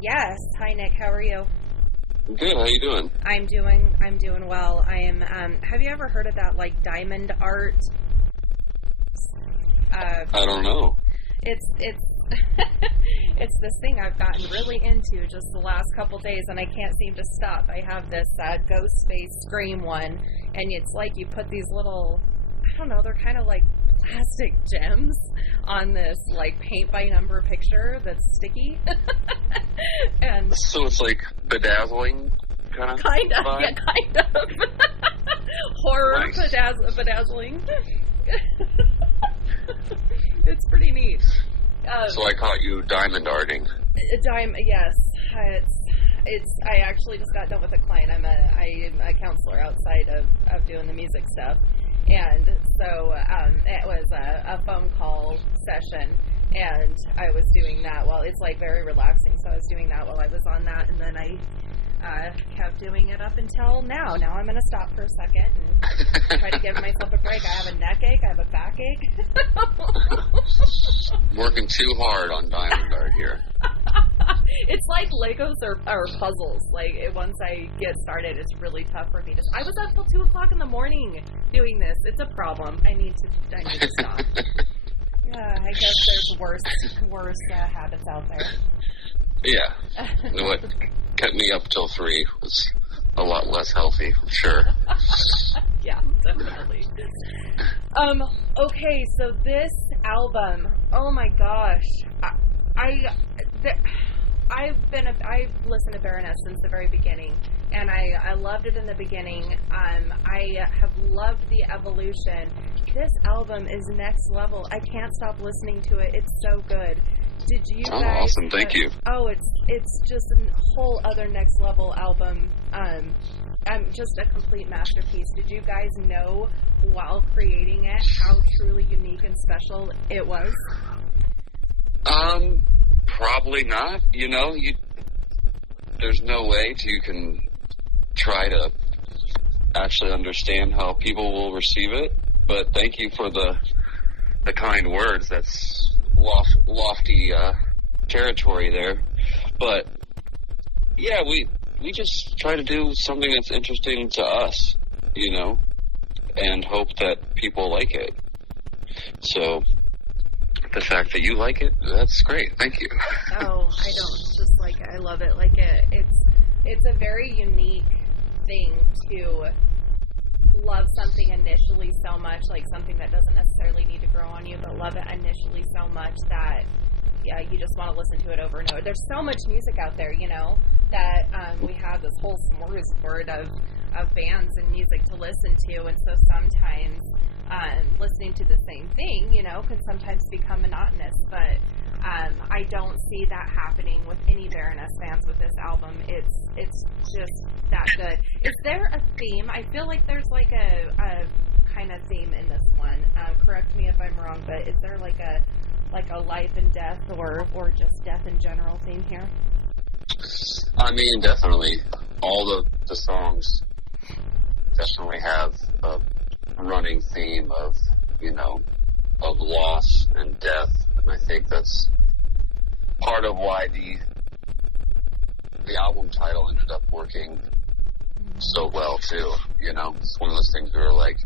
Yes. Hi, Nick. How are you? Good. How you doing? I'm doing well. I am. Have you ever heard of that, like, diamond art? I don't know. It's it's this thing I've gotten really into just the last couple days, and I can't seem to stop. I have this ghost face scream one, and it's like you put these little, I don't know, they're kind of like plastic gems on this like paint by number picture that's sticky. And So it's like bedazzling kind of vibe? yeah, kind of. Horror Nice. bedazzling. It's pretty neat. So I caught you diamond arting. Yes. I actually just got done with a client. I'm a counselor outside of doing the music stuff, and so it was a phone call session, and I was doing that while it's like very relaxing. So I was doing that while I was on that, and then I kept doing it up until now. Now I'm going to stop for a second and try to give myself a break. I have a neck ache. I have a backache. Working too hard on diamond art here. It's like Legos or puzzles. Like, once I get started, it's really tough for me to... I was up till 2 o'clock in the morning doing this. It's a problem. I need to stop. Yeah, I guess there's worse habits out there. Yeah. What kept me up till 3 was a lot less healthy, I'm sure. Yeah, definitely. Okay, so this album, oh my gosh, I've listened to Baroness since the very beginning, and I loved it in the beginning. I have loved the evolution. This album is next level. I can't stop listening to it. It's so good. Did you guys? Awesome! Thank you. Oh, it's just a whole other next level album. Just a complete masterpiece. Did you guys know while creating it how truly unique and special it was? Probably not. You know, there's no way you can try to actually understand how people will receive it. But thank you for the kind words. That's lofty territory there. But yeah, we just try to do something that's interesting to us, you know, and hope that people like it. So the fact that you like it, that's great. Thank you. Oh, I don't just like it. I love it. Like it's a very unique thing to love something initially so much, like something that doesn't necessarily need to grow on you, but love it initially so much that you just want to listen to it over and over. There's so much music out there, you know, that we have this whole smorgasbord of bands and music to listen to, and so sometimes listening to the same thing, you know, can sometimes become monotonous, but I don't see that happening with any Baroness fans with this album. It's just that good. Is there a theme? I feel like there's like a kind of theme in this one. Correct me if I'm wrong, but is there like a life and death or just death in general theme here? I mean, definitely. All the songs definitely have a running theme of, you know, of loss and death. And I think that's part of why the album title ended up working so well, too. You know, it's one of those things we were, like,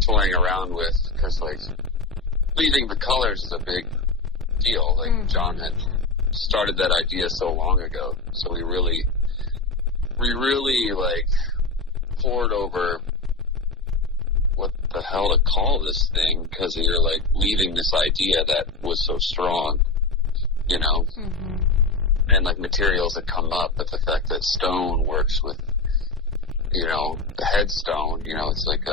toying around with, because, like, leaving the colors is a big deal. Like, John had started that idea so long ago, so we really, like, poured over what the hell to call this thing, because you're, like, leaving this idea that was so strong, you know? Mm-hmm. And, like, materials that come up, but the fact that stone works with, you know, the headstone, you know, it's like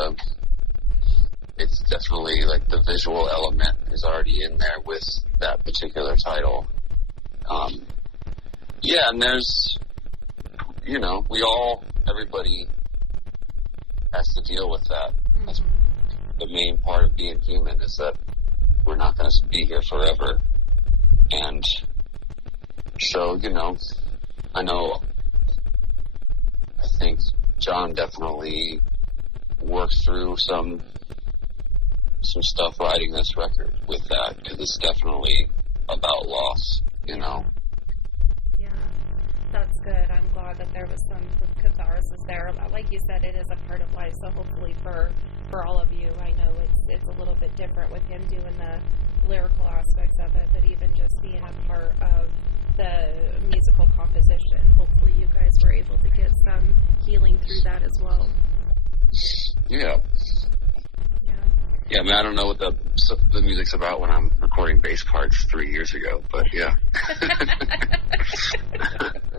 it's definitely, like, the visual element is already in there with that particular title. Yeah, and there's, you know, everybody has to deal with that. Mm-hmm. That's the main part of being human, is that we're not going to be here forever. And so, you know, I think John definitely worked through some stuff writing this record with that, because it's definitely about loss, you know. Yeah. glad that there was some catharsis there. Like you said, it is a part of life, so hopefully for all of you, I know it's a little bit different with him doing the lyrical aspects of it, but even just being a part of the musical composition, hopefully you guys were able to get some healing through that as well. Yeah. Yeah, I mean, I don't know what the music's about when I'm recording bass parts 3 years ago, but yeah.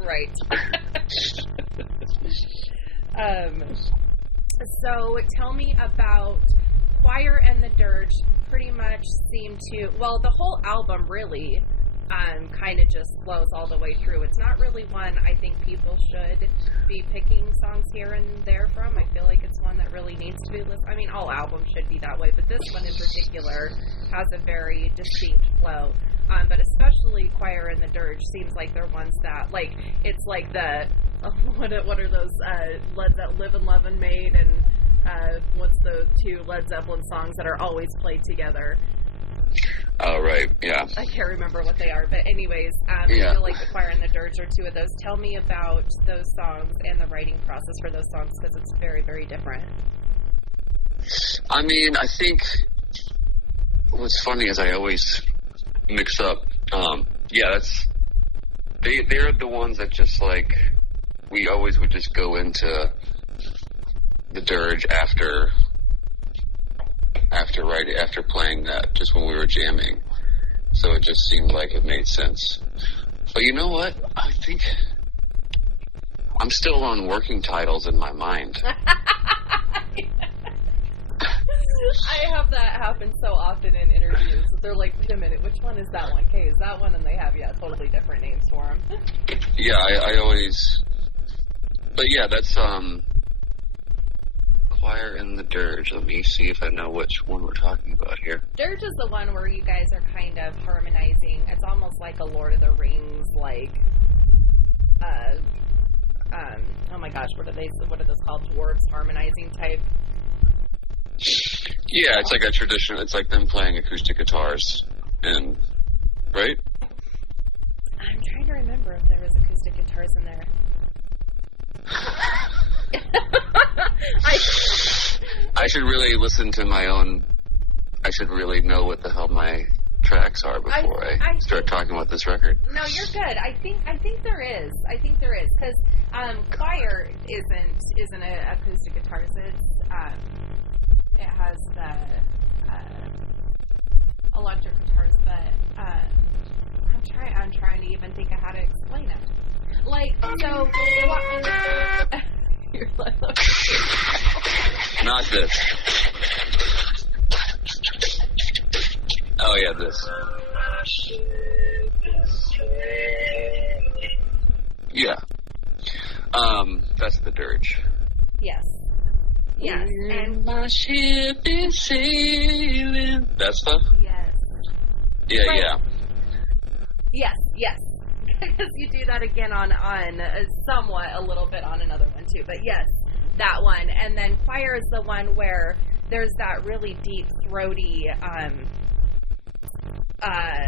Right. So tell me about Choir and the Dirge. Pretty much seem to, well, the whole album really kind of just flows all the way through. It's not really one I think people should be picking songs here and there from. I feel like it's one that really needs to be listened. I mean, all albums should be that way, but this one in particular has a very distinct flow. But especially Choir and the Dirge seems like they're ones that, like, it's like the, what are those, Live and Love and Made, and what's the two Led Zeppelin songs that are always played together? Oh, right, yeah. I can't remember what they are, but anyways, I yeah. feel like the Choir and the Dirge are two of those. Tell me about those songs and the writing process for those songs, because it's very, very different. I mean, I think what's funny is I always mix up, they're the ones that just, like, we always would just go into the Dirge after playing that, just when we were jamming. So it just seemed like it made sense. But you know what? I think I'm still on working titles in my mind. I have that happen so often in interviews. They're like, wait a minute, which one is that one? Okay, is that one? And they have, totally different names for them. Yeah, I always... But yeah, that's, Choir and the Dirge. Let me see if I know which one we're talking about here. Dirge is the one where you guys are kind of harmonizing. It's almost like a Lord of the Rings, like, oh my gosh, what are those called? Dwarves harmonizing type? Yeah, it's like a tradition. It's like them playing acoustic guitars, and right? I'm trying to remember if there was acoustic guitars in there. I should really listen to my own. I should really know what the hell my tracks are before I start talking about this record. No, you're good. I think there is. Because Choir isn't an acoustic guitars. It has the electric guitars, but I'm trying to even think of how to explain it. Like, so you're like, not this. Oh yeah, this. Yeah. That's the Dirge. Yes. Yes. And my ship is sailing. That stuff? Yes. Yeah, but, yeah. Yes. Because you do that again on somewhat a little bit on another one too. But yes, that one. And then Choir is the one where there's that really deep, throaty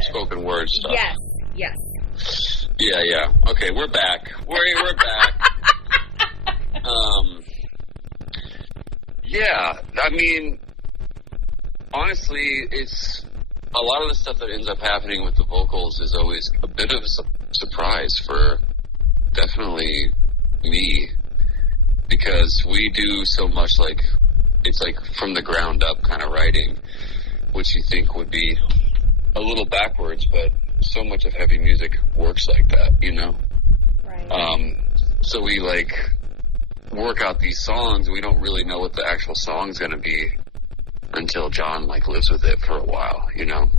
spoken word stuff. Yes. Yeah. Okay, we're back. We're back. Yeah, I mean, honestly, it's a lot of the stuff that ends up happening with the vocals is always a bit of a surprise for definitely me, because we do so much, like, it's like from the ground up kind of writing, which you think would be a little backwards, but so much of heavy music works like that, you know? Right. So we, like, work out these songs. We don't really know what the actual song's going to be until John, like, lives with it for a while, you know?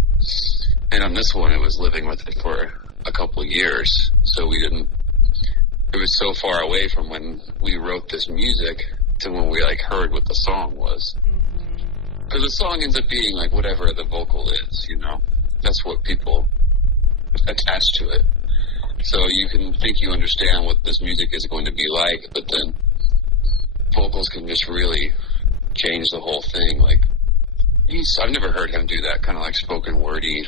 And on this one, it was living with it for a couple of years, so we didn't... It was so far away from when we wrote this music to when we, like, heard what the song was. Because the song ends up being, like, whatever the vocal is, you know? That's what people attach to it. So you can think you understand what this music is going to be like, but then vocals can just really change the whole thing. Like, I've never heard him do that kind of, like, spoken wordy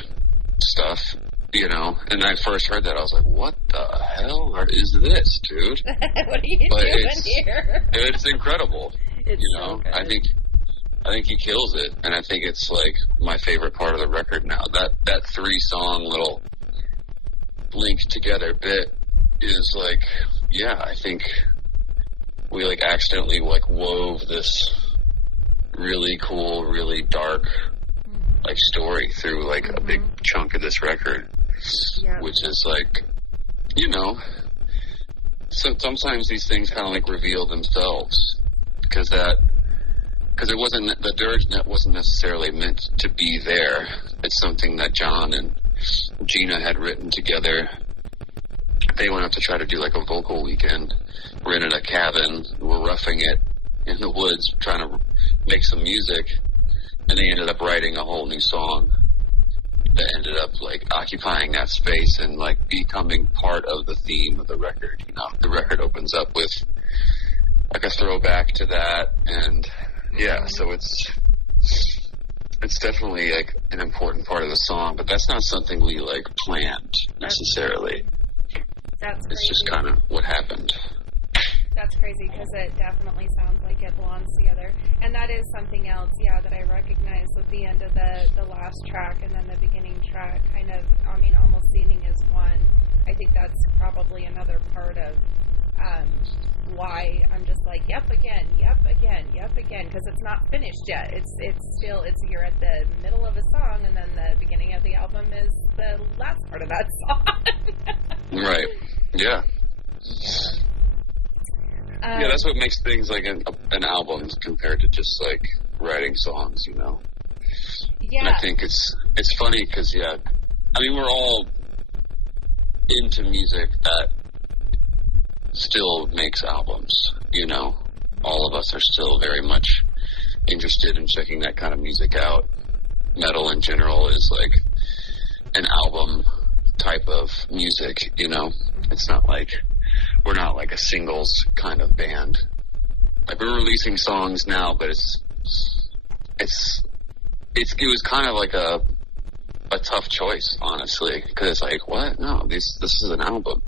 stuff, you know? And I first heard that, I was like, what the hell is this, dude? What are you doing here? It's incredible. It's So good. I think he kills it, and I think it's like my favorite part of the record now. That 3-song little linked together bit is like, yeah, I think we like accidentally like wove this really cool, really dark like story through like a big chunk of this record, which is like, so sometimes these things kind of like reveal themselves because it wasn't, the dirge wasn't necessarily meant to be there. It's something that John and Gina had written together. They went up to try to do like a vocal weekend, rented a cabin, were roughing it in the woods trying to make some music, and they ended up writing a whole new song that ended up like occupying that space and like becoming part of the theme of the record. The record opens up with like a throwback to that, and so it's definitely like an important part of the song, but that's not something we like planned necessarily. That's crazy. It's just kind of what happened. That's crazy because it definitely sounds like it belongs together. And that is something else, that I recognize with the end of the last track and then the beginning track kind of, almost seeming as one. I think that's probably another part of why I'm just like, yep again, because it's not finished yet. It's still, you're at the middle of a song, and then the beginning of the album is the last part of that song. Right. Yeah. That's what makes things like an album compared to just like writing songs, Yeah. And I think it's funny because, we're all into music that still makes albums, All of us are still very much interested in checking that kind of music out. Metal in general is like an album type of music, It's not like, we're not like a singles kind of band. Like we're releasing songs now, but it was kind of like a tough choice, honestly, because it's like, what? No, this is an album.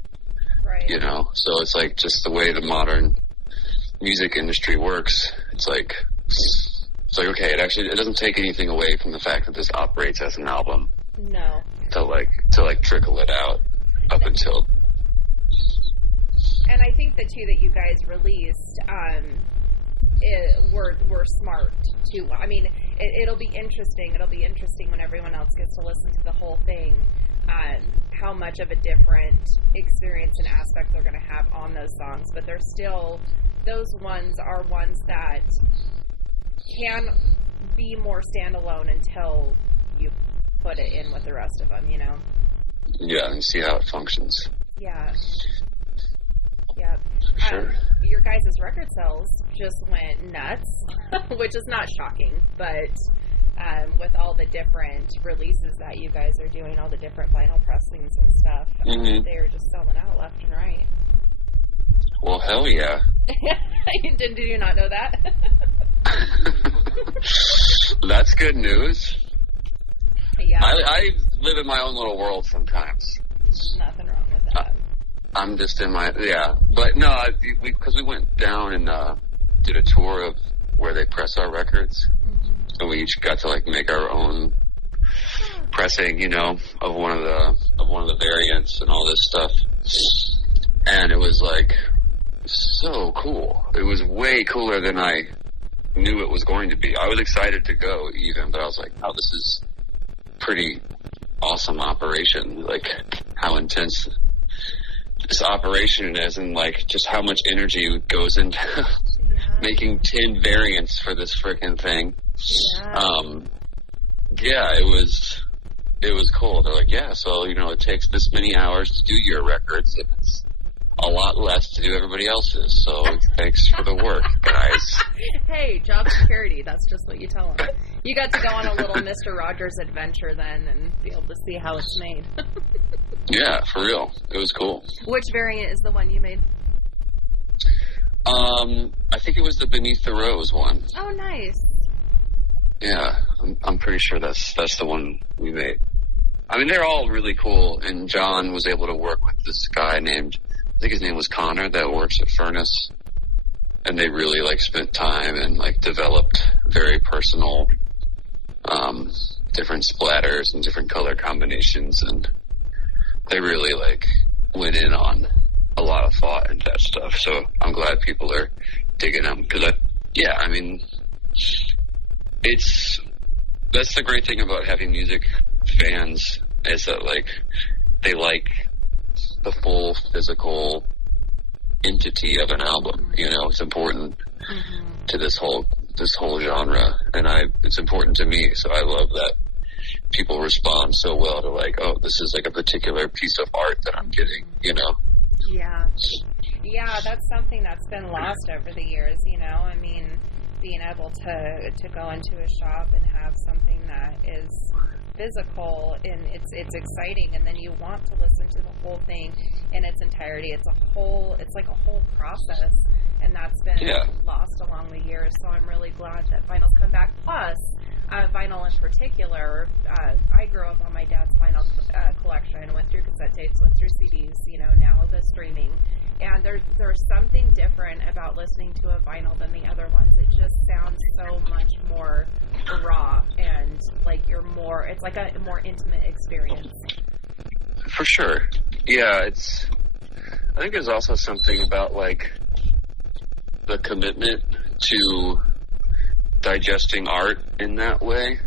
Right. So it's like just the way the modern music industry works. It's like okay, it doesn't take anything away from the fact that this operates as an album. No. To trickle it out up until. And I think the two that you guys released were smart too. It'll be interesting. It'll be interesting when everyone else gets to listen to the whole thing. How much of a different experience and aspect they're going to have on those songs, but they're still, those ones are ones that can be more standalone until you put it in with the rest of them, Yeah, and see how it functions. Yeah. Yep. Sure. Your guys' record sales just went nuts, which is not shocking, but with all the different releases that you guys are doing, all the different vinyl pressings and stuff, they are just selling out left and right. Well, hell yeah. Did you not know that? That's good news. Yeah. I live in my own little world sometimes. There's nothing wrong with that. I'm just in my, But no, because we went down and did a tour of where they press our records. And we each got to like make our own pressing, of one of the variants and all this stuff. And it was like so cool. It was way cooler than I knew it was going to be. I was excited to go even, but I was like, oh, this is pretty awesome operation. Like how intense this operation is, and like just how much energy goes into making 10 variants for this freaking thing. It was cool. They're like, so it takes this many hours to do your records, and it's a lot less to do everybody else's. So thanks for the work, guys. Hey, job security. That's just what you tell them. You got to go on a little Mr. Rogers adventure then, and be able to see how it's made. Yeah, for real. It was cool. Which variant is the one you made? I think it was the Beneath the Rose one. Oh, nice. Yeah, I'm pretty sure that's the one we made. I mean, they're all really cool, and John was able to work with this guy named, I think his name was Connor, that works at Furnace, and they really, like, spent time and, like, developed very personal, different splatters and different color combinations, and they really, like, went in on a lot of thought into that stuff, so I'm glad people are digging them, because I mean, that's the great thing about having music fans, is that, like, they like the full physical entity of an album. You know, it's important to this whole genre, and it's important to me. So I love that people respond so well to, like, oh, this is like a particular piece of art that I'm getting. You know? Yeah, that's something that's been lost over the years. You know, I mean, being able to go into a shop and have something that is physical, and it's exciting, and then you want to listen to the whole thing in its entirety. It's like a whole process, and that's been lost along the years. So I'm really glad that vinyl's come back. Plus, vinyl in particular, I grew up on my dad's vinyl collection, went through cassette tapes, went through CDs, you know, now the streaming. And there's something different about listening to a vinyl than the other ones. It just sounds so much more raw, and like it's like a more intimate experience. For sure. Yeah, I think there's also something about, like, the commitment to digesting art in that way.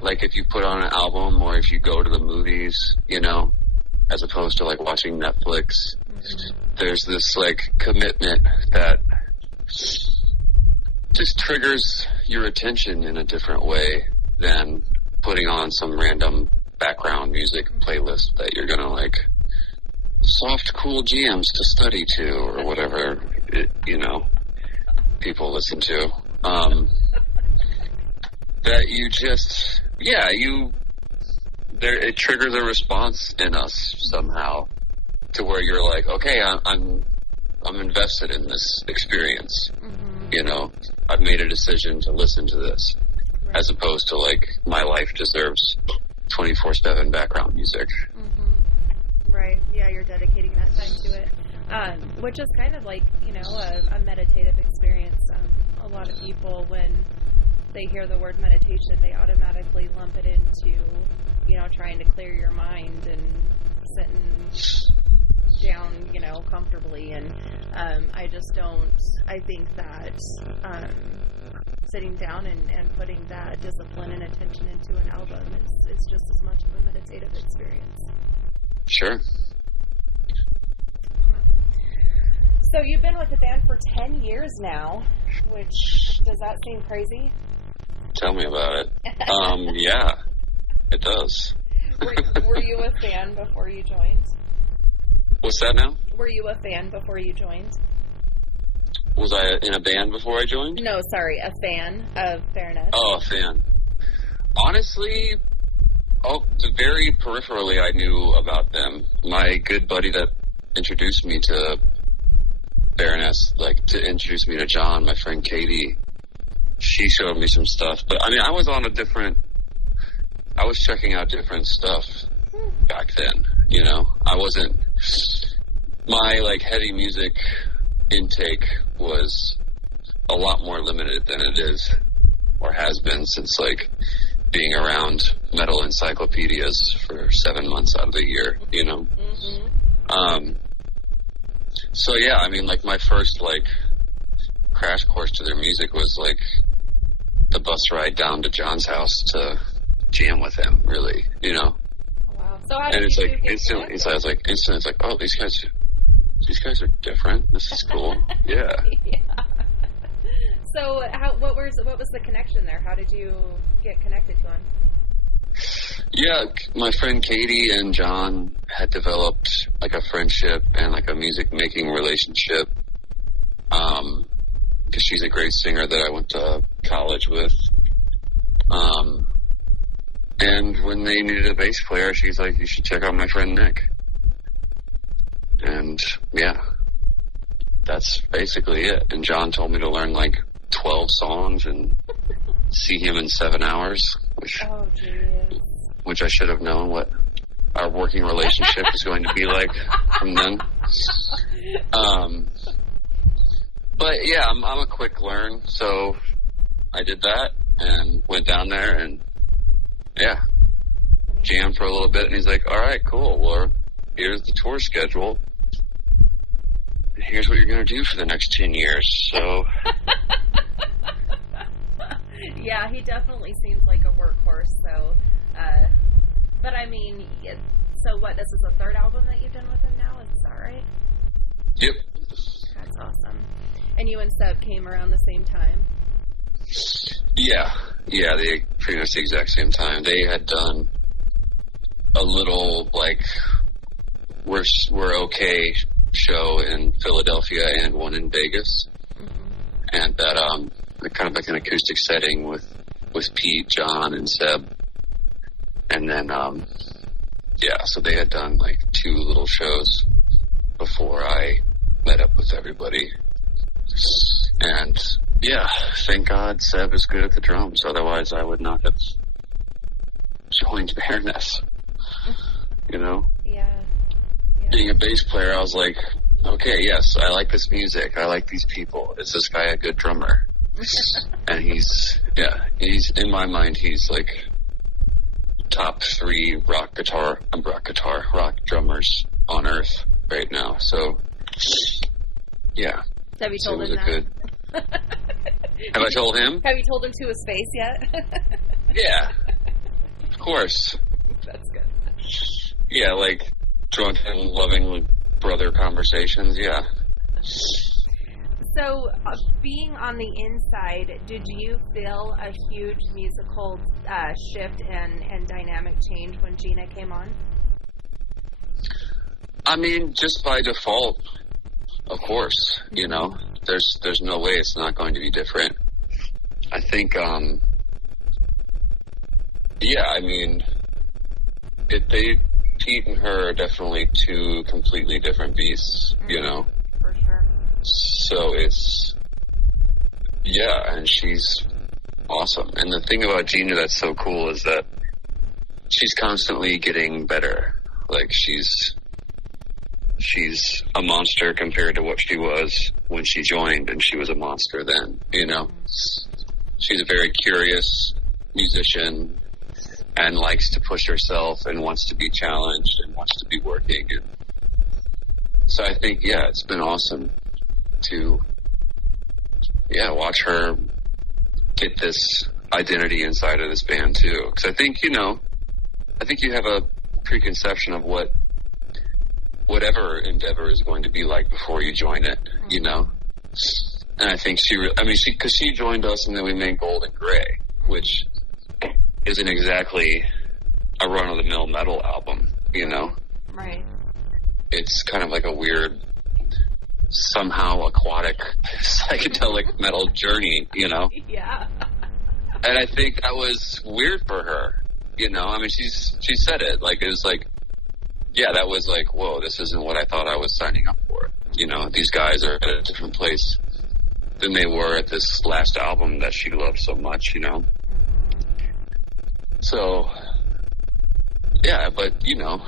Like, if you put on an album or if you go to the movies, you know, as opposed to, like, watching Netflix, there's this, like, commitment that just triggers your attention in a different way than putting on some random background music playlist that you're gonna, like, soft, cool jams to study to, or whatever, you know, people listen to. That you just, it triggers a response in us somehow, to where you're like, okay, I'm invested in this experience. You know, I've made a decision to listen to this, as opposed to, like, my life deserves 24/7 background music. Right. Yeah, you're dedicating that time to it, which is kind of like, you know, a meditative experience. A lot of people, when they hear the word meditation, they automatically lump it into, you know, trying to clear your mind and sitting down, you know, comfortably, and I think that sitting down and putting that discipline and attention into an album is just as much of a meditative experience. Sure. So you've been with the band for 10 years now, which, does that seem crazy? Tell me about it. Yeah, it does. Were you a fan before you joined? What's that now? Were you a fan before you joined? Was I in a band before I joined? No, sorry, a fan of Baroness. Oh, a fan. Honestly, very peripherally I knew about them. My good buddy that introduced me to Baroness, like, to introduce me to John, my friend Katie, she showed me some stuff. But, I mean, I was checking out different stuff back then, you know? My, like, heavy music intake was a lot more limited than it is, or has been, since, like, being around metal encyclopedias for 7 months out of the year, you know? So, yeah, I mean, like, my first, like, crash course to their music was, like, the bus ride down to John's house to jam with him, really, you know? Wow. So how and did it's you like, get instantly, it's like, oh, these guys are different. This is cool. Yeah. Yeah. So, what was the connection there? How did you get connected to him? Yeah, my friend Katie and John had developed, like, a friendship and, like, a music-making relationship, because she's a great singer that I went to college with. And when they needed a bass player, she's like, you should check out my friend Nick. And, yeah, that's basically it. And John told me to learn, like, 12 songs and see him in 7 hours, which, oh, geez. which I should have known what our working relationship is going to be like from then. But yeah, I'm a quick learn, so I did that and went down there and yeah, jammed for a little bit. And he's like, "All right, cool. Well, here's the tour schedule. And here's what you're going to do for the next 10 years." So yeah, he definitely seems like a workhorse. So, but I mean, so what? This is the third album that you've done with him now. Is that right? Yep. That's awesome. And you and Seb came around the same time? Yeah, they pretty much the exact same time. They had done a little, like, we're okay show in Philadelphia and one in Vegas. Mm-hmm. And that, kind of like an acoustic setting with Pete, John, and Seb. And then, so they had done, like, 2 little shows before I met up with everybody. And yeah, thank God Seb is good at the drums. Otherwise, I would not have joined Baroness. You know? Yeah. Being a bass player, I was like, okay, yes, I like this music. I like these people. Is this guy a good drummer? And he's in my mind, he's like top 3 rock drummers on earth right now. So, yeah. Have you told him that? Have I told him? Have you told him to his face yet? Yeah. Of course. That's good. Yeah, like drunken, loving brother conversations, yeah. So, being on the inside, did you feel a huge musical shift and dynamic change when Gina came on? I mean, just by default, of course, you know, there's no way it's not going to be different. I think, I mean, Pete and her are definitely 2 completely different beasts, you know? For sure. So it's, and she's awesome. And the thing about Gina that's so cool is that she's constantly getting better. Like, she's a monster compared to what she was when she joined, and she was a monster then, you know? She's a very curious musician and likes to push herself and wants to be challenged and wants to be working. And so I think, it's been awesome to, watch her get this identity inside of this band too. Because I think, you have a preconception of whatever endeavor is going to be like before you join it, you know? And I think because she joined us and then we made Gold and Gray, which isn't exactly a run-of-the-mill metal album, you know? Right. It's kind of like a weird, somehow aquatic, psychedelic metal journey, you know? Yeah. And I think that was weird for her, you know? I mean, she said it, like, it was like, that was like, whoa, this isn't what I thought I was signing up for. You know, these guys are at a different place than they were at this last album that she loved so much, you know? So, but, you know,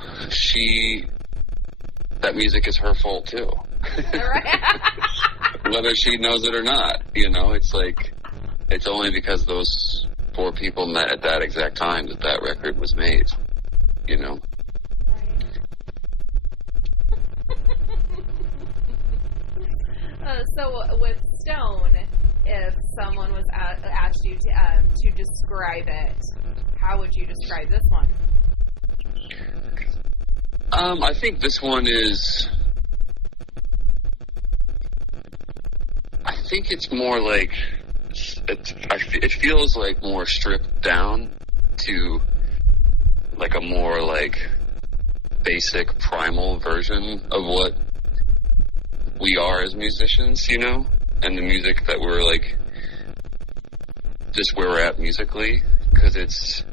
that music is her fault too. Whether she knows it or not, you know, it's like, it's only because those 4 people met at that exact time that record was made, you know? So with Stone, if someone was asked you to describe it, how would you describe this one? I think this one is, I think it's more like, it feels like more stripped down to like a more like basic primal version of what we are as musicians, you know, and the music that we're like, just where we're at musically, because it's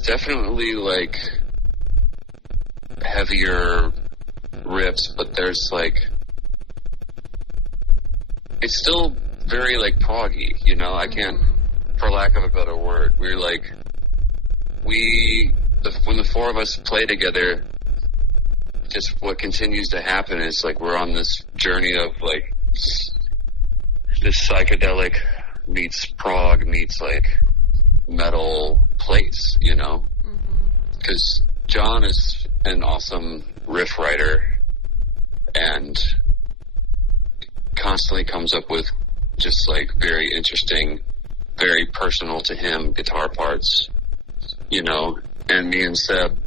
definitely like heavier riffs, but there's like, it's still very like proggy, you know. I can't, for lack of a better word, we when the four of us play together, just what continues to happen is like we're on this journey of like this psychedelic meets prog meets like metal place, you know? Because John is an awesome riff writer and constantly comes up with just like very interesting, very personal to him guitar parts, you know? And me and Seb,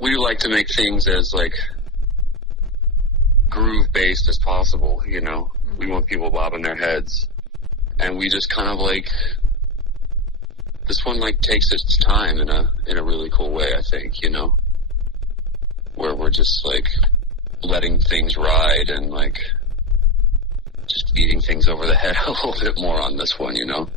we like to make things as like groove based as possible, you know? We want people bobbing their heads. And we just kind of like, this one like takes its time in a really cool way, I think, you know? Where we're just like letting things ride and like just beating things over the head a little bit more on this one, you know?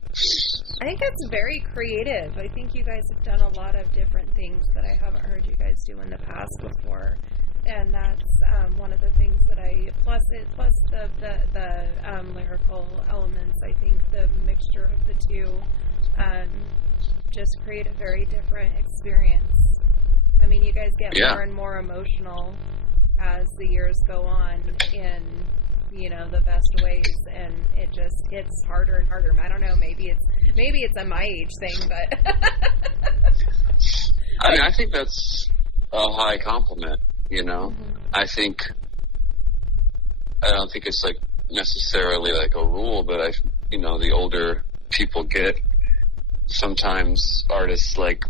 I think it's very creative. I think you guys have done a lot of different things that I haven't heard you guys do in the past before. And that's one of the things that plus the lyrical elements. I think the mixture of the two just create a very different experience. I mean, you guys get more and more emotional as the years go on in, you know, the best ways, and it just hits harder and harder. I don't know, maybe it's a my age thing, but I mean, I think that's a high compliment, you know? I don't think it's like necessarily like a rule, but you know, the older people get, sometimes artists like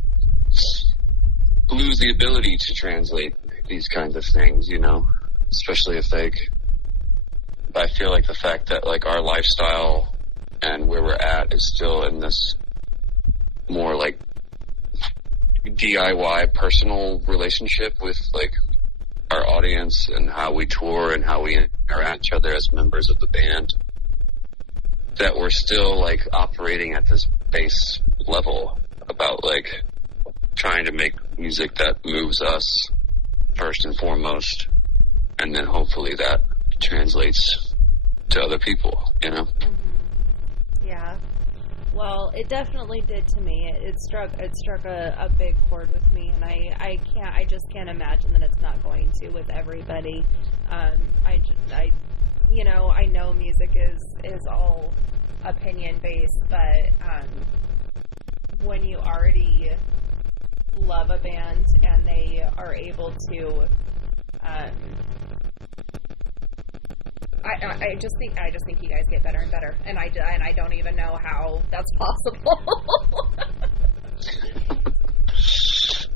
lose the ability to translate these kinds of things, you know, especially if I feel like the fact that like our lifestyle and where we're at is still in this more like DIY personal relationship with like our audience and how we tour and how we interact with each other as members of the band, that we're still like operating at this base level about like trying to make music that moves us first and foremost, and then hopefully that translates to other people, you know? Yeah. Well, it definitely did to me. It struck a big chord with me, and I just can't imagine that it's not going to with everybody. I know music is all opinion based, but when you already love a band and they are able to, I just think you guys get better and better, and I don't even know how that's possible.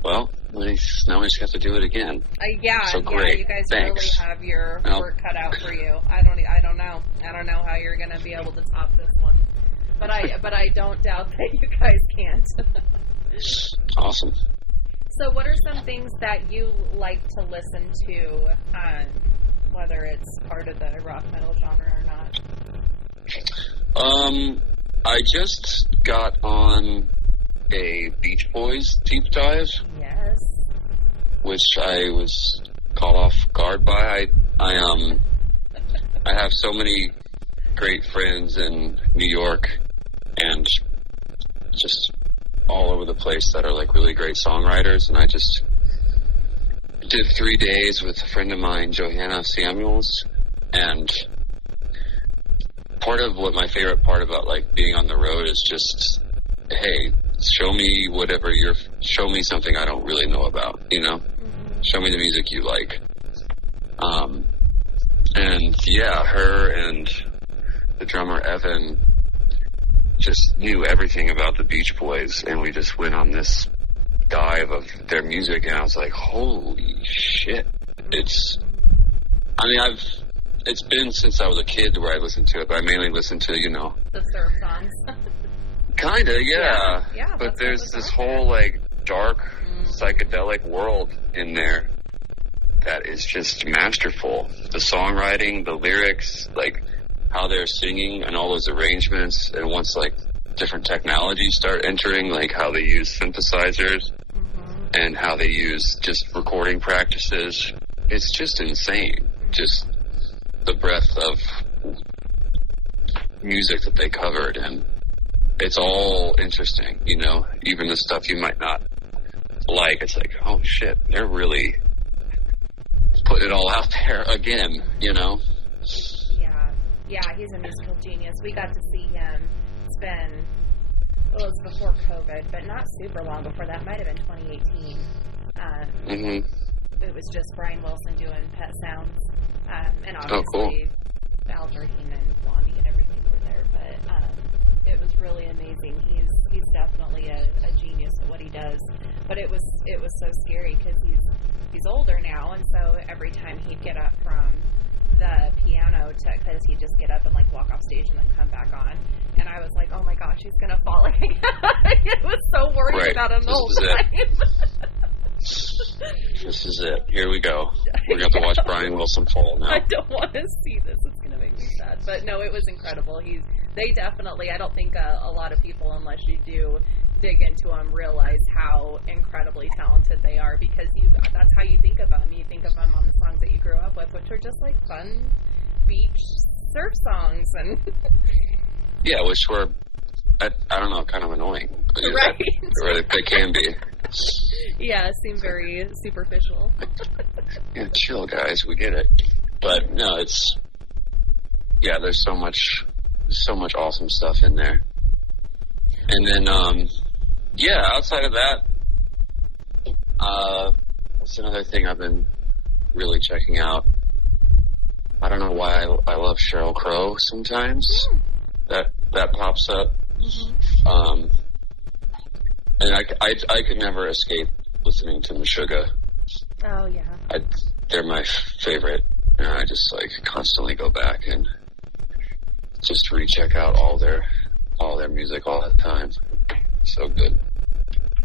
Well, now we just have to do it again. Yeah, so great. You guys Thanks. really have your work cut out for you. I don't know how you're gonna be able to top this one, but I don't doubt that you guys can't. Awesome. So, what are some things that you like to listen to, whether it's part of the rock metal genre or not? I just got on a Beach Boys deep dive. Yes. Which I was caught off guard by. I have so many great friends in New York and just all over the place that are like really great songwriters, and I just did 3 days with a friend of mine, Johanna Samuels, and part of what my favorite part about like being on the road is just, hey, show me something I don't really know about, you know? Show me the music you like. And yeah, her and the drummer Evan just knew everything about the Beach Boys, and we just went on this dive of their music, and I was like, holy shit. It's been since I was a kid where I listened to it, but I mainly listened to, you know, the surf songs. Kinda, yeah. Yeah, but there's this whole like dark psychedelic world in there that is just masterful. The songwriting, the lyrics, like how they're singing and all those arrangements, and once like different technologies start entering, like how they use synthesizers and how they use just recording practices, it's just insane. Just the breadth of music that they covered, and it's all interesting, you know, even the stuff you might not like. It's like, oh shit, they're really putting it all out there again, you know? Yeah, he's a musical genius. We got to see him spend, well, it was before COVID, but not super long before that. Might have been 2018. It was just Brian Wilson doing Pet Sounds, and obviously Al Jardine and Blondie and everything were there, but it was really amazing. He's definitely a genius at what he does, but it was so scary because he's older now, and so every time he'd get up from the piano, because he'd just get up and like walk off stage and then come back on, and I was like, oh my gosh, he's gonna fall again. I was so worried about him the whole time. This is it. Here we go. We're going to have to watch Brian Wilson fall now. I don't want to see this. It's going to make me sad. But no, it was incredible. They definitely, I don't think a lot of people, unless you do dig into them, realize how incredibly talented they are, because that's how you think of them. You think of them on the songs that you grew up with, which are just like fun beach surf songs. And yeah, which were, I don't know, kind of annoying. Right. They can be. Yeah, seem very superficial. Yeah, chill, guys. We get it. But no, it's, yeah, there's so much awesome stuff in there. And then, yeah, outside of that, that's another thing I've been really checking out. I don't know why I love Sheryl Crow sometimes. That pops up. Mm-hmm. And I could never escape listening to Meshuggah. Oh, yeah. They're my favorite. And I just, like, constantly go back and just recheck out all their music all the time. So good.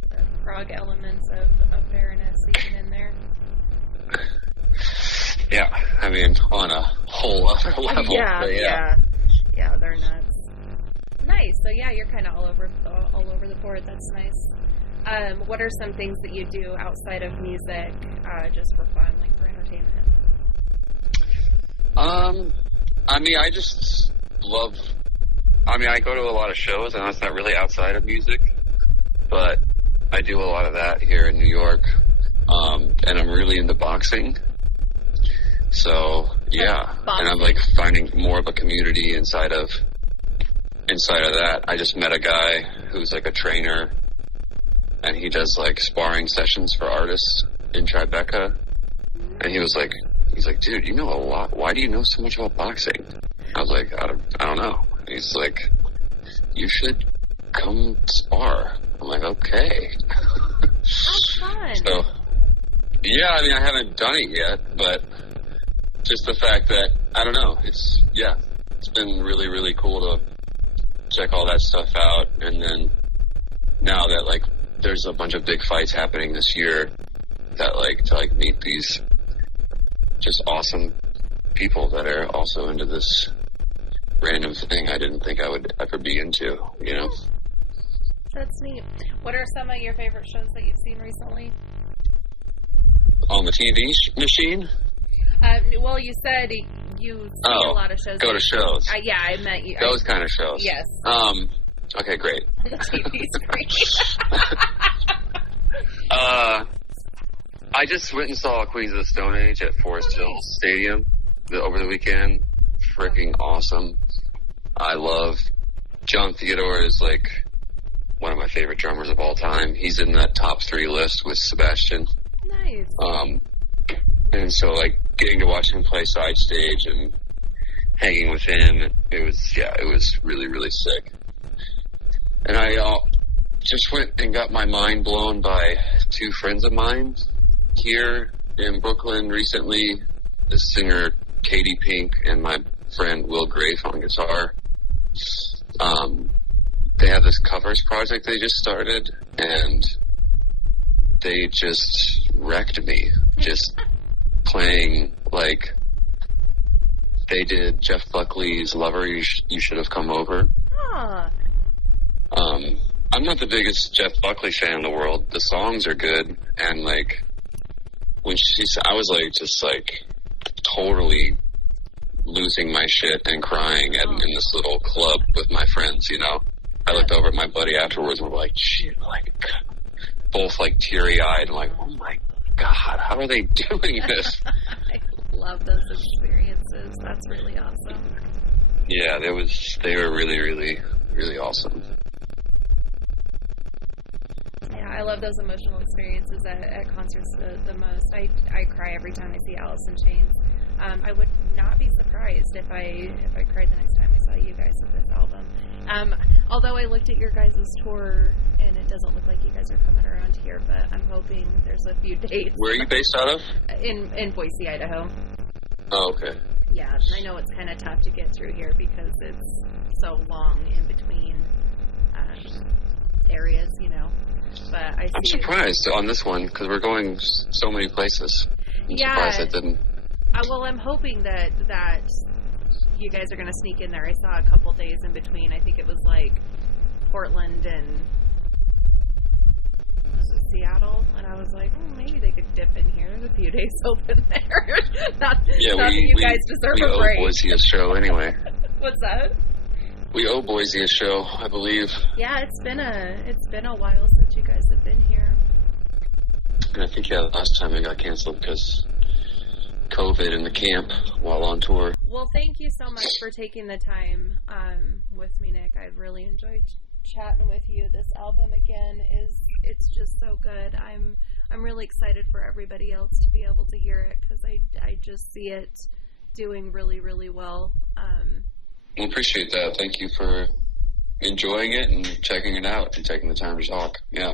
The prog elements of Baroness even in there. Yeah, I mean, on a whole other level. Yeah, they're nuts. Nice. So yeah, you're kind of all over the board. That's nice. What are some things that you do outside of music, just for fun, like for entertainment? I mean, I just love. I mean, I go to a lot of shows, and that's not really outside of music, but I do a lot of that here in New York, and I'm really into boxing. So yeah, and I'm like finding more of a community inside of that. I just met a guy who's like a trainer, and he does like sparring sessions for artists in Tribeca, and he's like, dude, you know a lot. Why do you know so much about boxing? I was like, I don't know. He's like, you should come spar. I'm like, okay. How fun. So, yeah, I mean, I haven't done it yet, but just the fact that, I don't know, it's been really, really cool to check all that stuff out. And then now that, like, there's a bunch of big fights happening this year, that, like, to, like, meet these just awesome people that are also into this random thing I didn't think I would ever be into, you know? That's neat. What are some of your favorite shows that you've seen recently? On the TV machine? Well, you said you see a lot of shows. Go to shows. Yeah, I meant you. Those kind of shows. Yes. Okay, great. On the TV screen. I just went and saw Queens of the Stone Age at Forest Hills Stadium over the weekend. Freaking awesome. I love John Theodore is like one of my favorite drummers of all time. He's in that top 3 list with Sebastian. Nice. And so like getting to watch him play side stage and hanging with him, it was really, really sick. And I just went and got my mind blown by 2 friends of mine here in Brooklyn recently. The singer Katie Pink and my friend Will Grafe on guitar. They have this covers project they just started, and they just wrecked me. Just playing, like, they did Jeff Buckley's Lover, You Should Have Come Over. Huh. I'm not the biggest Jeff Buckley fan in the world. The songs are good, and, like, I was, like, just, like, totally losing my shit and crying in this little club with my friends, you know? I looked over at my buddy afterwards and we're like, shit, like, both like teary-eyed, like, oh my God, how are they doing this? I love those experiences. That's really awesome. Yeah, they were really, really, really awesome. Yeah, I love those emotional experiences at concerts the most. I cry every time I see Alice in Chains. I would not be surprised if I cried the next time I saw you guys with this album. Although I looked at your guys' tour, and it doesn't look like you guys are coming around here, but I'm hoping there's a few dates. Where are you based out of? In Boise, Idaho. Oh, okay. Yeah, I know it's kind of tough to get through here because it's so long in between areas, you know. But I'm surprised on this one because we're going so many places. I'm surprised it didn't. Well, I'm hoping that you guys are going to sneak in there. I saw a couple days in between. I think it was like Portland and Seattle, and I was like, oh, maybe they could dip in here. There's a few days open there. not that you guys deserve a break. We owe Boise a show anyway. What's that? We owe Boise a show, I believe. Yeah, it's been a while since you guys have been here. And I think last time it got canceled because COVID in the camp while on tour. Well, thank you so much for taking the time with me, Nick. I've really enjoyed chatting with you. This album again it's just so good. I'm really excited for everybody else to be able to hear it because I just see it doing really, really well. I appreciate that. Thank you for enjoying it and checking it out and taking the time to talk. Yeah.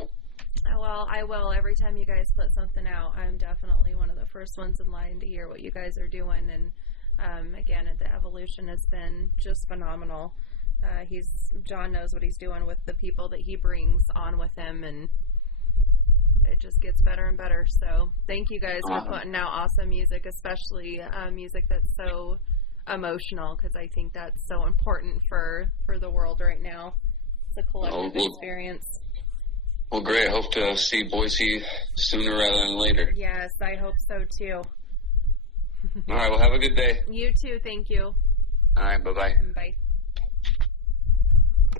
Well, I will. Every time you guys put something out, I'm definitely one of the first ones in line to hear what you guys are doing. And again, the evolution has been just phenomenal. John knows what he's doing with the people that he brings on with him, and it just gets better and better. So thank you guys for putting out awesome music, especially music that's so emotional, because I think that's so important for the world right now. It's a collective experience. Well, great. I hope to see Boise sooner rather than later. Yes, I hope so too. All right, well, have a good day. You too. Thank you. All right, bye-bye. Bye.